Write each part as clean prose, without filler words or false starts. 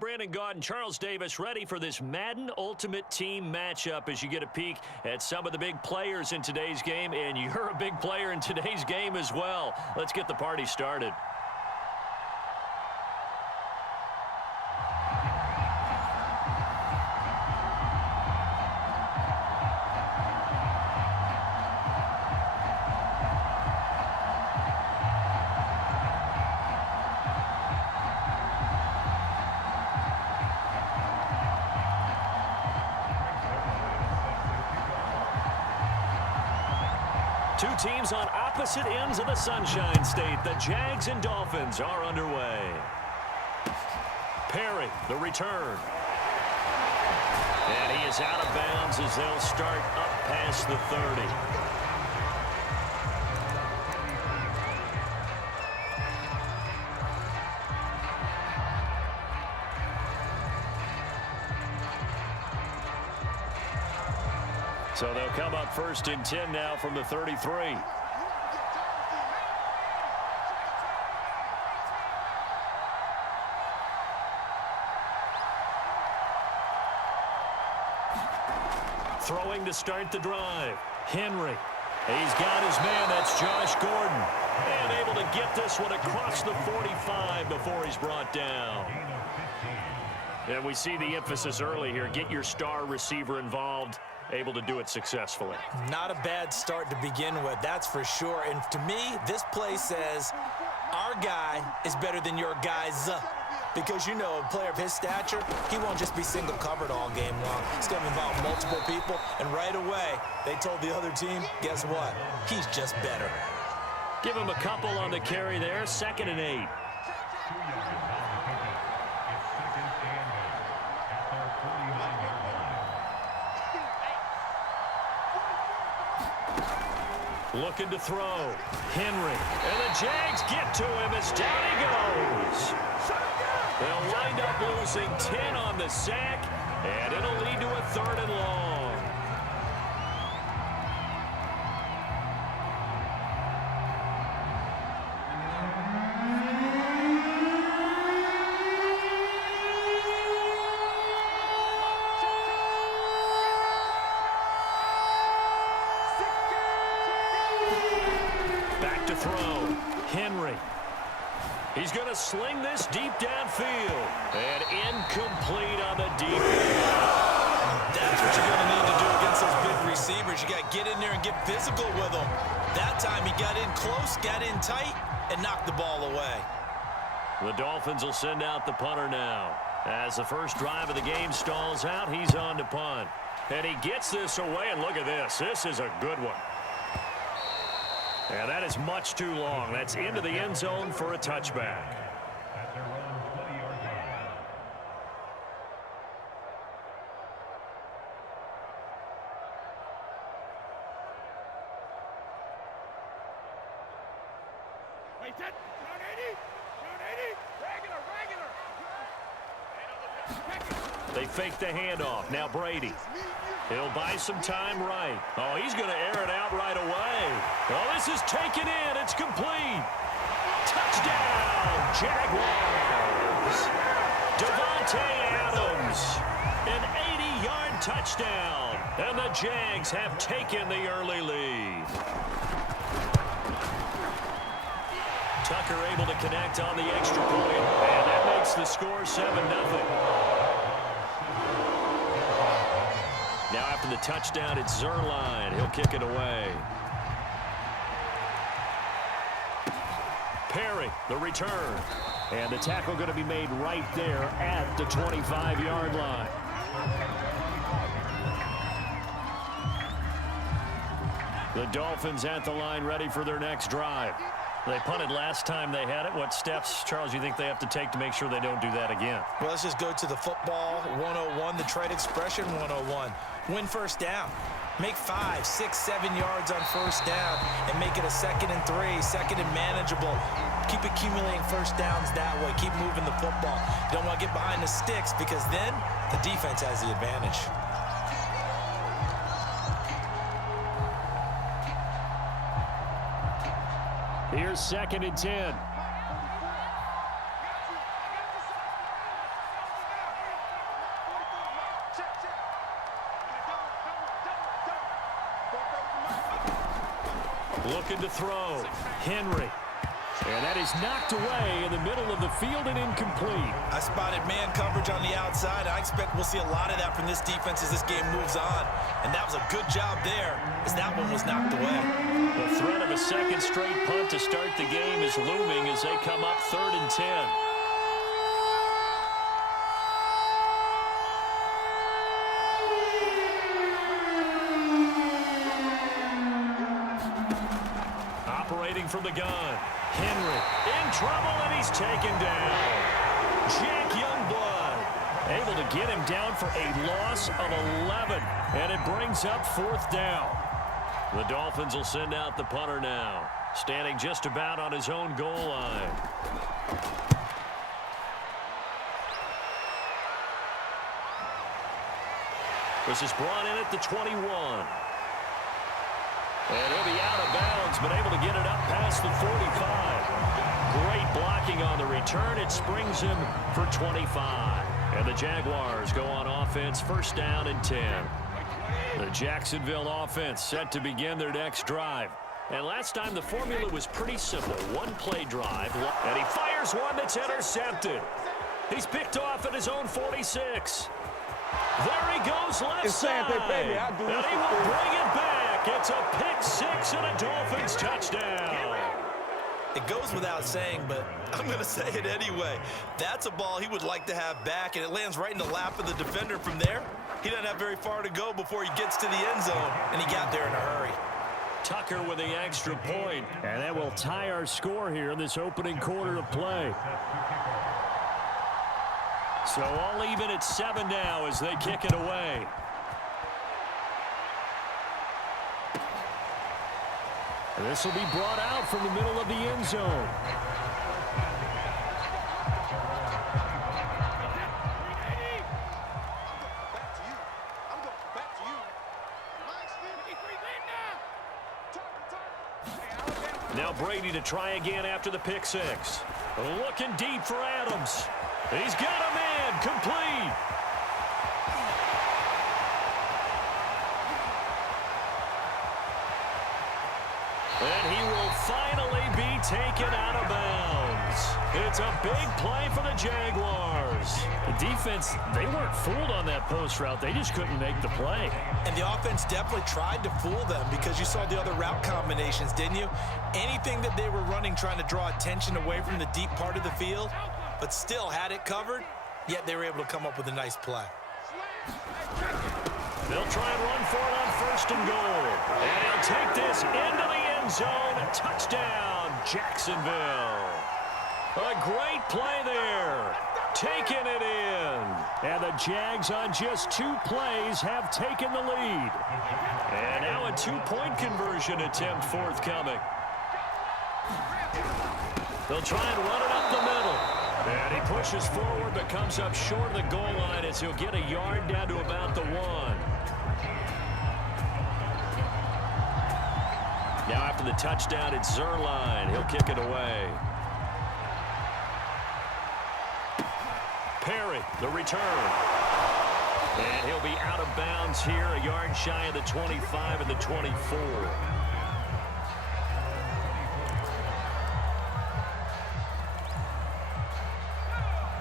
Brandon Gaud and Charles Davis ready for this Madden Ultimate Team matchup as you get a peek at some of the big players in today's game, and you're a big player in today's game as well. Let's get the party started. Two teams on opposite ends of the Sunshine State. The Jags and Dolphins are underway. Perry, the return. And he is out of bounds as they'll start up past the 30. So they'll come up 1st and 10 now from the 33. Throwing to start the drive. Henry. He's got his man. That's Josh Gordon. And able to get this one across the 45 before he's brought down. And we see the emphasis early here. Get your star receiver involved. Able to do it successfully. Not a bad start to begin with, that's for sure. And to me, this play says our guy is better than your guys. Because, you know, a player of his stature, he won't just be single covered all game long. It's going to involve multiple people. And right away, they told the other team, guess what? He's just better. Give him a couple on the carry there. 2nd and 8. Looking to throw. Henry. And the Jags get to him as down he goes. They'll wind up losing 10 on the sack, and it'll lead to a 3rd and long. Throw. Henry. He's going to sling this deep downfield. And incomplete on the deep end. That's what you're going to need to do against those big receivers. You got to get in there and get physical with them. That time he got in close, got in tight, and knocked the ball away. The Dolphins will send out the punter now. As the first drive of the game stalls out, he's on to punt. And he gets this away, and look at this. This is a good one. And that is much too long. That's into the end zone for a touchback. They fake the handoff. Now Brady. He'll buy some time right. Oh, he's going to air it out right away. Oh, this is taken in. It's complete. Touchdown, Jaguars. Devontae Adams. An 80-yard touchdown. And the Jags have taken the early lead. Tucker able to connect on the extra point. And that makes the score 7-0. Now after the touchdown, it's Zerline. He'll kick it away. Perry, the return. And the tackle going to be made right there at the 25-yard line. The Dolphins at the line ready for their next drive. They punted last time they had it. What steps, Charles, you think they have to take to make sure they don't do that again? Well, let's just go to the football 101, the trade expression 101. Win first down. Make 5, 6, 7 yards on first down and make it a 2nd and 3, 2nd and manageable. Keep accumulating first downs that way. Keep moving the football. You don't want to get behind the sticks because then the defense has the advantage. Here's 2nd and 10. Looking to throw. Henry. And that is knocked away in the middle of the field and incomplete. I spotted man coverage on the outside. I expect we'll see a lot of that from this defense as this game moves on. And that was a good job there as that one was knocked away. The threat of a second straight punt to start the game is looming as they come up 3rd and 10. Operating from the gun. Henry in trouble, and he's taken down. Jack Youngblood able to get him down for a loss of 11, and it brings up 4th down. The Dolphins will send out the punter now, standing just about on his own goal line. This is brought in at the 21. And he'll be out of bounds, but able to get it up past the 45. Great blocking on the return. It springs him for 25. And the Jaguars go on offense, 1st down and 10. The Jacksonville offense set to begin their next drive. And last time the formula was pretty simple. One-play drive, and he fires one that's intercepted. He's picked off at his own 46. There he goes left side. And he will bring it back. It's a pick 6 and a Dolphins touchdown. It goes without saying, but I'm going to say it anyway. That's a ball he would like to have back, and it lands right in the lap of the defender from there. He doesn't have very far to go before he gets to the end zone, and he got there in a hurry. Tucker with the extra point, and that will tie our score here in this opening quarter of play. So all even at 7 now as they kick it away. This will be brought out from the middle of the end zone. Now Brady to try again after the pick 6. Looking deep for Adams. He's got a man complete. And he will finally be taken out of bounds. It's a big play for the Jaguars. The defense, they weren't fooled on that post route. They just couldn't make the play. And the offense definitely tried to fool them because you saw the other route combinations, didn't you? Anything that they were running trying to draw attention away from the deep part of the field, but still had it covered, yet they were able to come up with a nice play. They'll try and run for it on 1st and goal. And he'll take this into the end zone. Touchdown, Jacksonville. A great play there. Taking it in. And the Jags on just 2 plays have taken the lead. And now a 2-point conversion attempt forthcoming. They'll try and run it up the middle. And he pushes forward but comes up short of the goal line as he'll get a yard down to about the 1. Now after the touchdown, it's Zerline. He'll kick it away. Perry, the return. And he'll be out of bounds here, a yard shy of the 25 and the 24.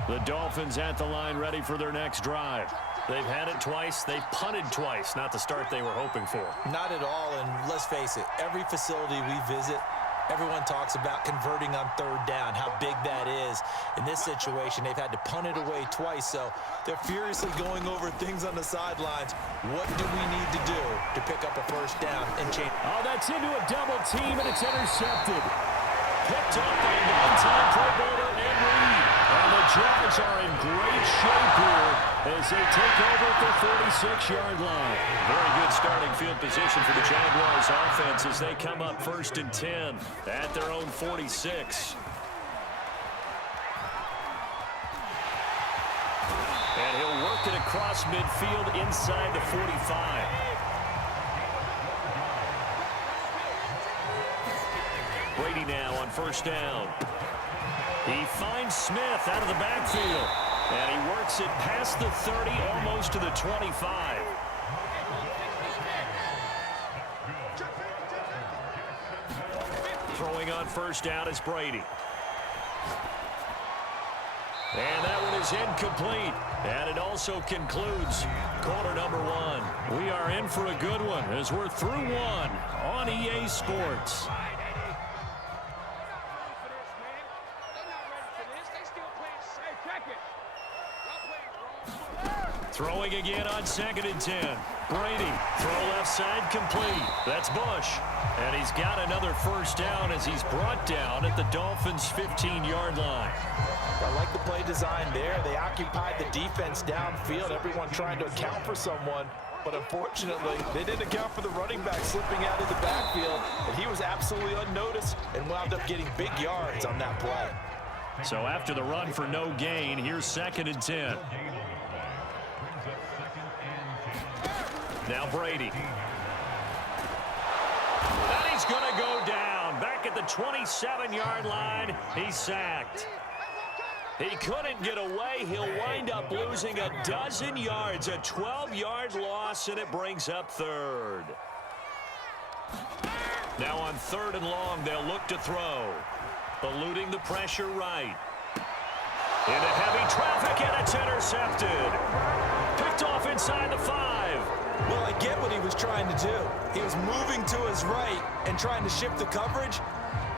The Dolphins at the line ready for their next drive. They've had it twice. They've punted twice. Not the start they were hoping for. Not at all, and let's face it, every facility we visit, everyone talks about converting on 3rd down, how big that is. In this situation, they've had to punt it away twice, so they're furiously going over things on the sidelines. What do we need to do to pick up a 1st down and change? Oh, that's into a double team, and it's intercepted. Picked up by 9-time Pro Bowler Ed Reed. And the Jags are in great shape here as they take over at the 46-yard line. Very good starting field position for the Jaguars offense as they come up 1st and 10 at their own 46. And he'll work it across midfield inside the 45. Brady now on 1st down. He finds Smith out of the backfield. And he works it past the 30, almost to the 25. Throwing on first down is Brady. And that one is incomplete. And it also concludes quarter number one. We are in for a good one as we're through one on EA Sports. Throwing again on 2nd and 10. Brady, throw left side, complete. That's Bush. And he's got another first down as he's brought down at the Dolphins' 15-yard line. I like the play design there. They occupied the defense downfield, everyone trying to account for someone. But unfortunately, they didn't account for the running back slipping out of the backfield. And he was absolutely unnoticed and wound up getting big yards on that play. So after the run for no gain, here's 2nd and 10. Now Brady. And he's going to go down. Back at the 27-yard line, he's sacked. He couldn't get away. He'll wind up losing a dozen yards, a 12-yard loss, and it brings up 3rd. Now on 3rd and long, they'll look to throw. Eluding the pressure right. Into heavy traffic, and it's intercepted. Picked off inside the 5. Well, I get what he was trying to do. He was moving to his right and trying to shift the coverage,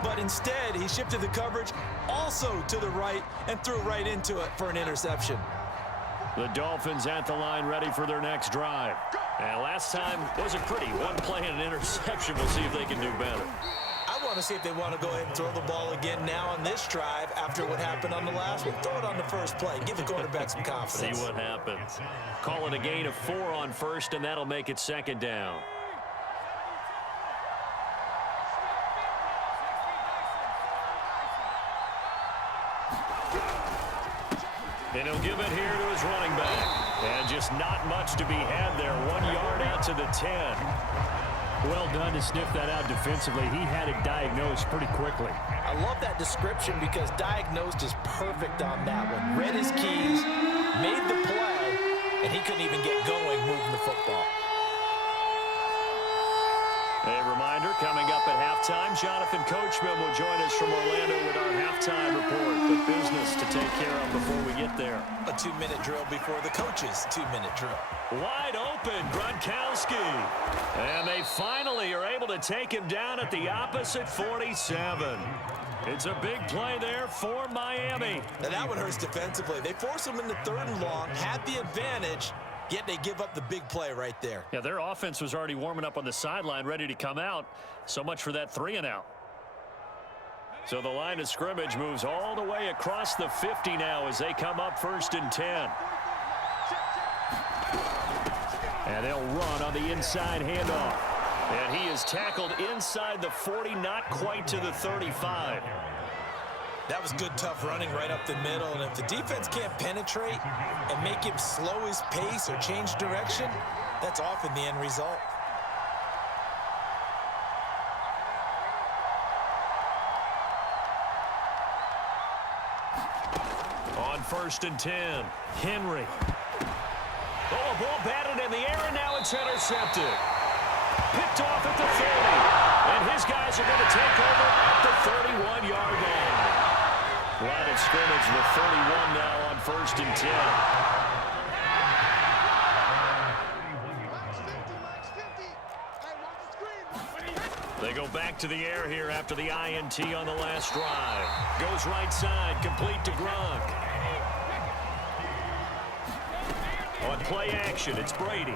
but instead he shifted the coverage also to the right and threw right into it for an interception. The Dolphins at the line ready for their next drive. And last time was a pretty one play and an interception. We'll see if they can do better. I want to see if they want to go ahead and throw the ball again now on this drive after what happened on the last one. Throw it on the first play. Give the quarterback some confidence. See what happens. Call it a gain of 4 on first, and that'll make it 2nd down. And he'll give it here to his running back. And just not much to be had there. 1 yard out to the 10. Well done to sniff that out defensively. He had it diagnosed pretty quickly. I love that description because diagnosed is perfect on that one. Read his keys, made the play, and he couldn't even get going moving the football. A reminder, coming up at halftime, Jonathan Coachman will join us from Orlando with our halftime report. But business to take care of before we get there. A 2-minute drill before the coach's 2-minute drill. Wide open, Gronkowski. And they finally are able to take him down at the opposite 47. It's a big play there for Miami. Now that one hurts defensively. They force him into 3rd and long, had the advantage, yet they give up the big play right there. Yeah, their offense was already warming up on the sideline, ready to come out. So much for that 3 and out. So the line of scrimmage moves all the way across the 50 now as they come up 1st and 10. And they'll run on the inside handoff. And he is tackled inside the 40, not quite to the 35. That was good, tough running right up the middle. And if the defense can't penetrate and make him slow his pace or change direction, that's often the end result. On 1st and 10, Henry. Oh, a ball batted in the air, and now it's intercepted. Picked off at the 30. And his guys are going to take over at the 31-yard line. Line of scrimmage with 31 now on 1st and 10. They go back to the air here after the INT on the last drive. Goes right side, complete to Gronk. On play action, it's Brady.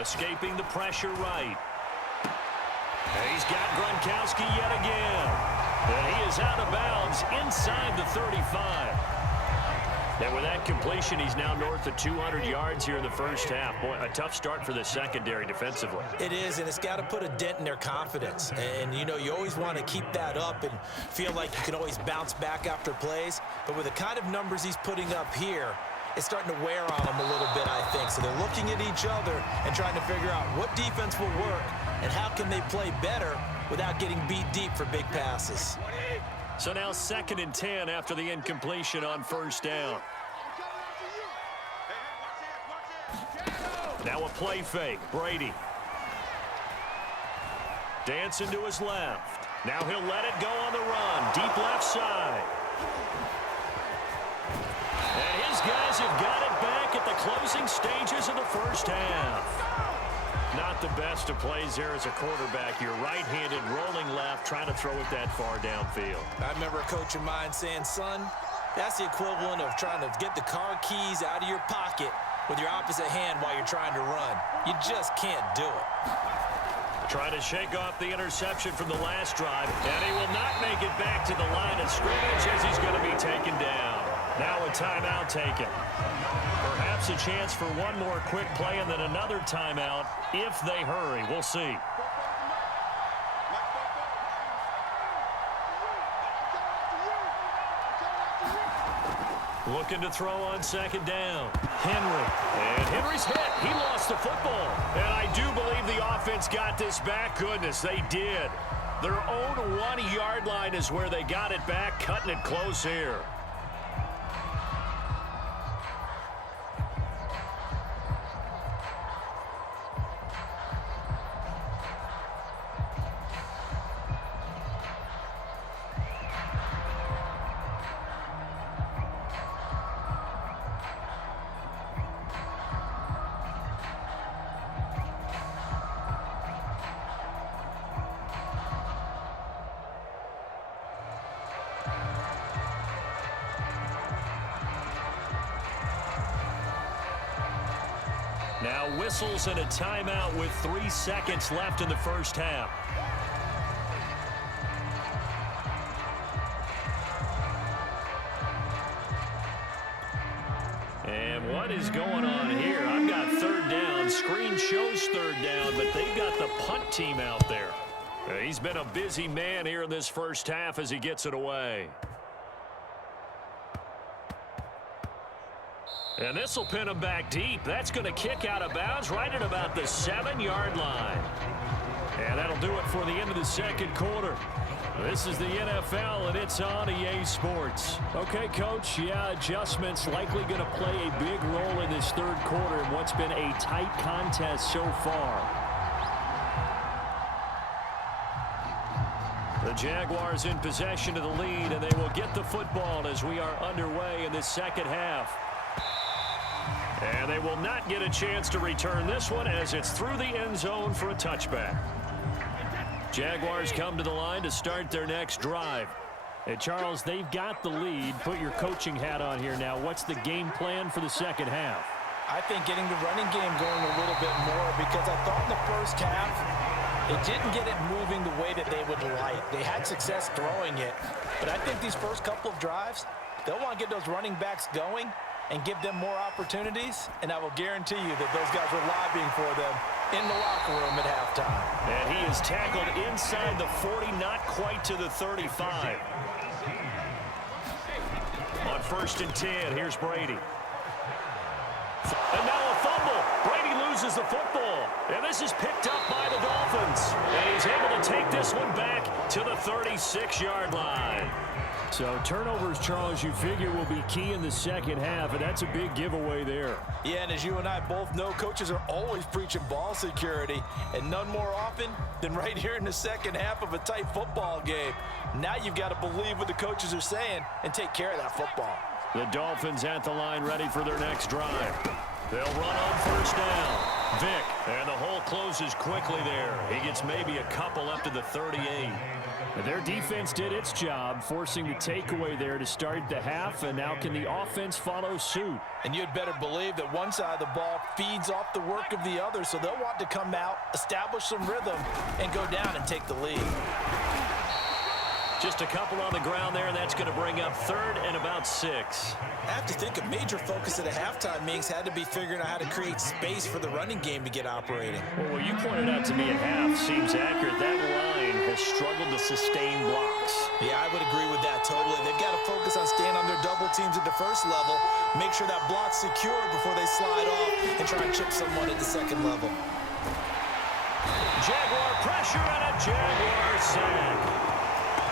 Escaping the pressure right. And he's got Gronkowski yet again. And he is out of bounds inside the 35. And with that completion, he's now north of 200 yards here in the first half. Boy, a tough start for the secondary defensively. It is, and it's got to put a dent in their confidence. And, you know, you always want to keep that up and feel like you can always bounce back after plays. But with the kind of numbers he's putting up here, it's starting to wear on them a little bit, I think. So they're looking at each other and trying to figure out what defense will work and how can they play better without getting beat deep for big passes. So now 2nd and 10 after the incompletion on 1st down. Now a play fake. Brady. Dancing to his left. Now he'll let it go on the run. Deep left side. And his guys have got it back at the closing stages of the first half. Not the best of plays there as a quarterback. You're right-handed, rolling left, trying to throw it that far downfield. I remember a coach of mine saying, son, that's the equivalent of trying to get the car keys out of your pocket with your opposite hand while you're trying to run. You just can't do it. Trying to shake off the interception from the last drive, and he will not make it back to the line of scrimmage as he's going to be taken down. Now a timeout taken. Perhaps a chance for one more quick play and then another timeout if they hurry. We'll see. Looking to throw on second down. Henry. And Henry's hit. He lost the football. And I do believe the offense got this back. Goodness, they did. Their own 1-yard line is where they got it back, cutting it close here. Now whistles and a timeout with 3 seconds left in the first half. And what is going on here? I've got third down. Screen shows third down, but they've got the punt team out there. He's been a busy man here in this first half as he gets it away. And this will pin him back deep. That's going to kick out of bounds right at about the 7-yard line. And that'll do it for the end of the second quarter. This is the NFL, and it's on EA Sports. Okay, Coach, yeah, adjustments likely going to play a big role in this third quarter in what's been a tight contest so far. The Jaguars in possession of the lead, and they will get the football as we are underway in this second half. And they will not get a chance to return this one as it's through the end zone for a touchback. Jaguars come to the line to start their next drive. And Charles, they've got the lead. Put your coaching hat on here now. What's the game plan for the second half? I think getting the running game going a little bit more, because I thought in the first half it didn't get it moving the way that they would like. They had success throwing it, but I think these first couple of drives, they'll want to get those running backs going and give them more opportunities, and I will guarantee you that those guys were lobbying for them in the locker room at halftime. And he is tackled inside the 40, not quite to the 35. On 1st and 10, here's Brady. And now a fumble. Brady loses the football. And this is picked up by the Dolphins. And he's able to take this one back to the 36-yard line. So turnovers, Charles, you figure will be key in the second half, and that's a big giveaway there. Yeah, and as you and I both know, coaches are always preaching ball security, and none more often than right here in the second half of a tight football game. Now you've got to believe what the coaches are saying and take care of that football. The Dolphins at the line ready for their next drive. They'll run on 1st down. Vick, and the hole closes quickly there. He gets maybe a couple up to the 38. Their defense did its job, forcing the takeaway there to start the half, and now can the offense follow suit? And you'd better believe that one side of the ball feeds off the work of the other, so they'll want to come out, establish some rhythm, and go down and take the lead. Just a couple on the ground there, and that's going to bring up 3rd and about 6. I have to think a major focus at the halftime meetings had to be figuring out how to create space for the running game to get operating. Well, what you pointed out to me at half seems accurate. That line has struggled to sustain blocks. Yeah, I would agree with that totally. They've got to focus on staying on their double teams at the first level, make sure that block's secure before they slide off and try and chip someone at the second level. Jaguar pressure and a Jaguar sack.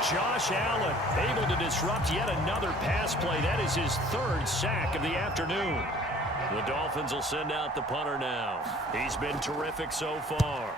Josh Allen able to disrupt yet another pass play. That is his 3rd sack of the afternoon. The Dolphins will send out the punter now. He's been terrific so far.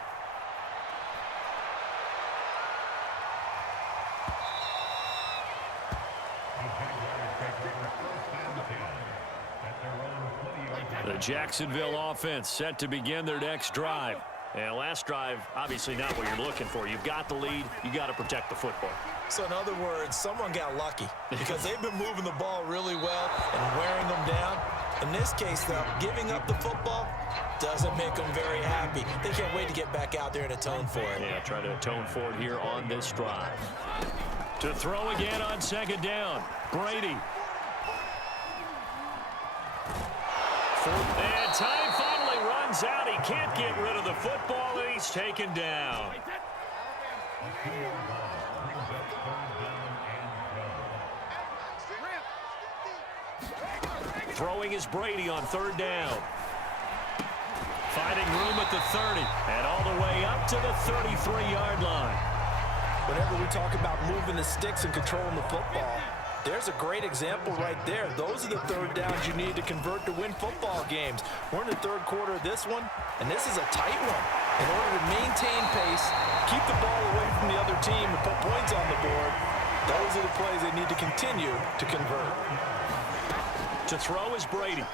The Jacksonville offense set to begin their next drive. And last drive, obviously not what you're looking for. You've got the lead. You got to protect the football. So in other words, someone got lucky because they've been moving the ball really well and wearing them down. In this case, though, giving up the football doesn't make them very happy. They can't wait to get back out there and atone for it. Yeah, try to atone for it here on this drive. To throw again on second down, Brady. And time finally runs out. He can't get rid of the football, and he's taken down. Throwing is Brady on third down. Finding room at the 30, and all the way up to the 33-yard line. Whenever we talk about moving the sticks and controlling the football, there's a great example right there. Those are the third downs you need to convert to win football games. We're in the third quarter of this one, and this is a tight one. In order to maintain pace, keep the ball away from the other team, and put points on the board, those are the plays they need to continue to convert. To throw is Brady.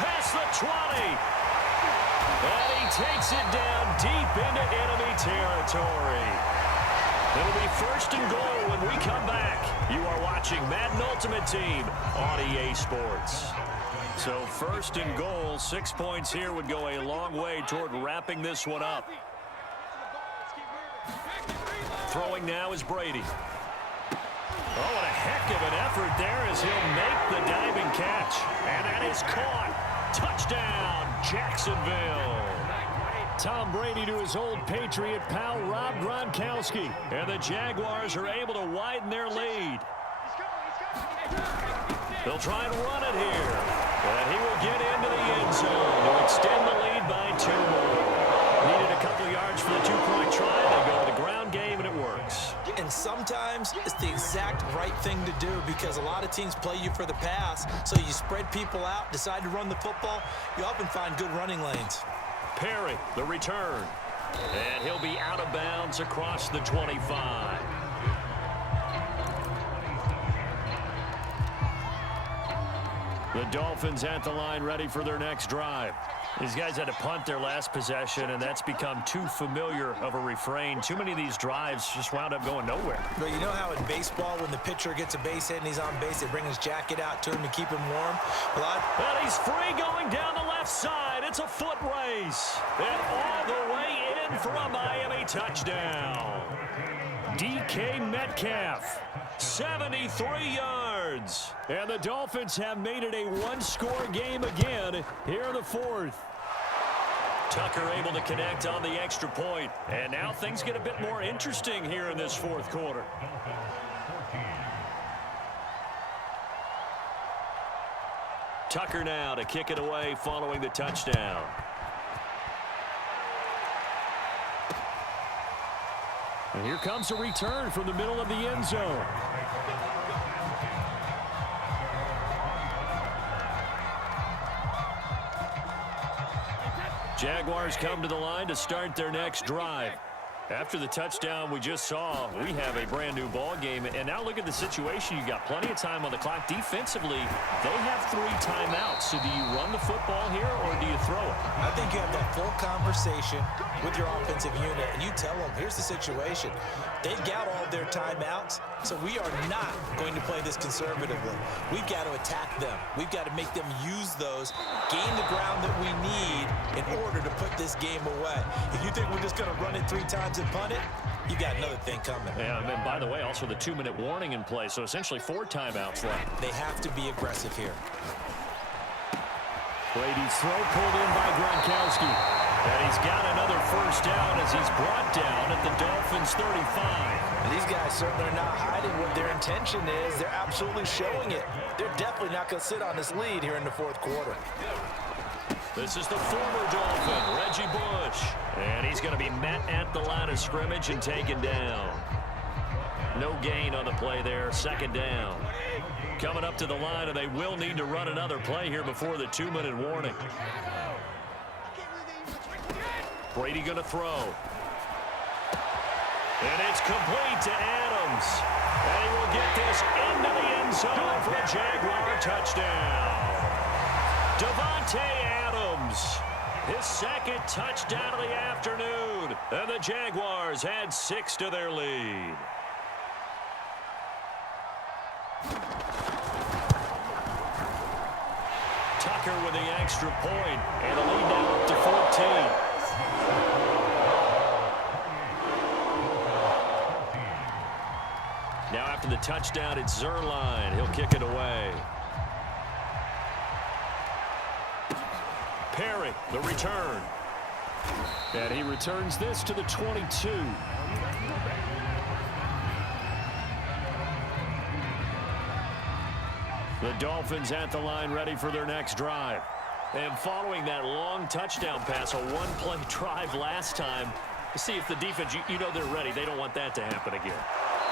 Past the 20. And he takes it down deep into enemy territory. It'll be first and goal when we come back. You are watching Madden Ultimate Team on EA Sports. So first and goal, 6 points here would go a long way toward wrapping this one up. Throwing now is Brady. Oh, what a heck of an effort there as he'll make the diving catch. And that is caught. Touchdown, Jacksonville. Tom Brady to his old Patriot pal, Rob Gronkowski. And the Jaguars are able to widen their lead. They'll try and run it here. And he will get into the end zone to extend the lead by 2 more. Needed a couple yards for the 2-point try. They go to the ground game, and it works. And sometimes it's the exact right thing to do because a lot of teams play you for the pass. So you spread people out, decide to run the football. You often find good running lanes. Perry, the return. And he'll be out of bounds across the 25. The Dolphins at the line ready for their next drive. These guys had to punt their last possession, and that's become too familiar of a refrain. Too many of these drives just wound up going nowhere. But you know how in baseball, when the pitcher gets a base hit and he's on base, they bring his jacket out to him to keep him warm? And he's free going down the left side. It's a foot race. And all the way in for a Miami touchdown. DK Metcalf, 73 yards. And the Dolphins have made it a one-score game again here in the fourth. Tucker able to connect on the extra point. And now things get a bit more interesting here in this fourth quarter. Tucker now to kick it away following the touchdown. And here comes a return from the middle of the end zone. Jaguars come to the line to start their next drive. After the touchdown we just saw, we have a brand new ball game. And now look at the situation. You got plenty of time on the clock. Defensively, they have 3 timeouts. So do you run the football here or do you throw it? I think you have that full conversation with your offensive unit, and you tell them, here's the situation. They've got all of their timeouts, so we are not going to play this conservatively. We've got to attack them. We've got to make them use those, gain the ground that we need in order to put this game away. If you think we're just going to run it 3 times and punt it, you got another thing coming. Yeah, and by the way, also the 2-minute warning in play, so essentially 4 timeouts left. They have to be aggressive here. Brady's throw pulled in by Gronkowski. And he's got another first down as he's brought down at the Dolphins' 35. And these guys certainly are not hiding what their intention is. They're absolutely showing it. They're definitely not going to sit on this lead here in the fourth quarter. This is the former Dolphin, Reggie Bush. And he's going to be met at the line of scrimmage and taken down. No gain on the play there, second down. Coming up to the line, and they will need to run another play here before the 2-minute warning. Brady going to throw. And it's complete to Adams. And he will get this into the end zone for a Jaguar touchdown. Davante Adams, his second touchdown of the afternoon. And the Jaguars add 6 to their lead. Tucker with the extra point, and the lead now up to 14. Now after the touchdown, it's Zerline. He'll kick it away. Perry, the return. And he returns this to the 22. The Dolphins at the line ready for their next drive. And following that long touchdown pass, a one-play drive last time, to see if the defense, you know they're ready. They don't want that to happen again.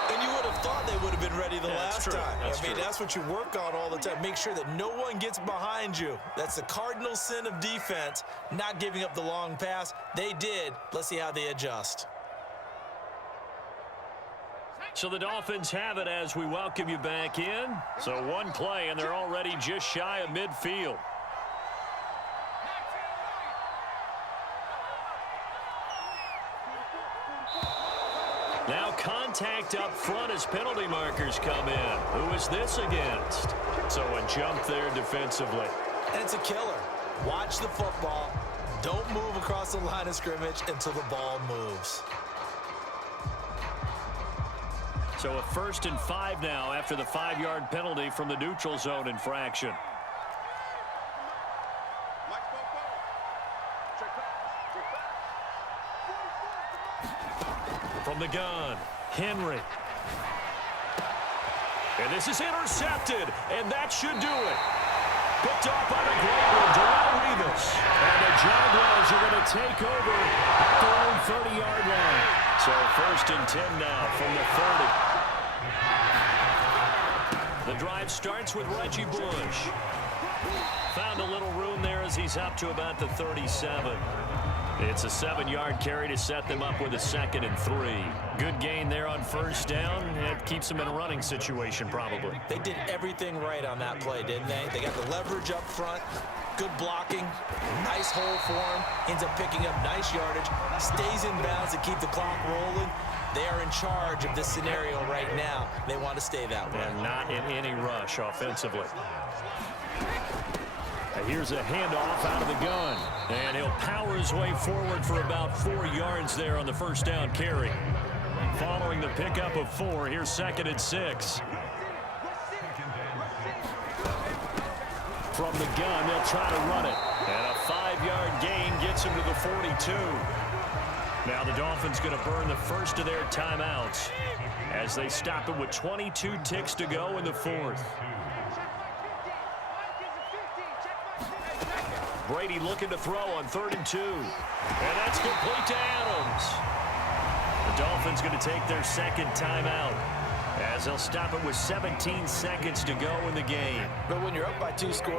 And you would have thought they would have been ready the last time. That's true. That's what you work on all the time. Make sure that no one gets behind you. That's the cardinal sin of defense, not giving up the long pass. They did. Let's see how they adjust. So the Dolphins have it as we welcome you back in. So one play, and they're already just shy of midfield. Now contact up front as penalty markers come in. Who is this against? So a jump there defensively. And it's a killer. Watch the football. Don't move across the line of scrimmage until the ball moves. So a 1st and 5 now after the 5-yard penalty from the neutral zone infraction. From the gun, Henry. And this is intercepted, and that should do it. Picked off by the great one, Darrelle Revis. And the Jaguars are going to take over at their own 30-yard line. So 1st and 10 now from the 30. The drive starts with Reggie Bush. Found a little room there as he's up to about the 37. It's a 7-yard carry to set them up with a 2nd and 3. Good gain there on 1st down. It keeps them in a running situation probably. They did everything right on that play, didn't they? They got the leverage up front, good blocking, nice hole for him, ends up picking up nice yardage, stays in bounds to keep the clock rolling. They are in charge of this scenario right now. They want to stay that way. And not in any rush offensively. Here's a handoff out of the gun. And he'll power his way forward for about 4 yards there on the 1st down carry. Following the pickup of 4, here's 2nd and 6. From the gun, they'll try to run it. And a 5-yard gain gets him to the 42. Now the Dolphins going to burn the first of their timeouts as they stop it with 22 ticks to go in the 4th. Brady looking to throw on 3rd and 2. And that's complete to Adams. The Dolphins going to take their 2nd timeout as they'll stop it with 17 seconds to go in the game. But when you're up by 2 scores,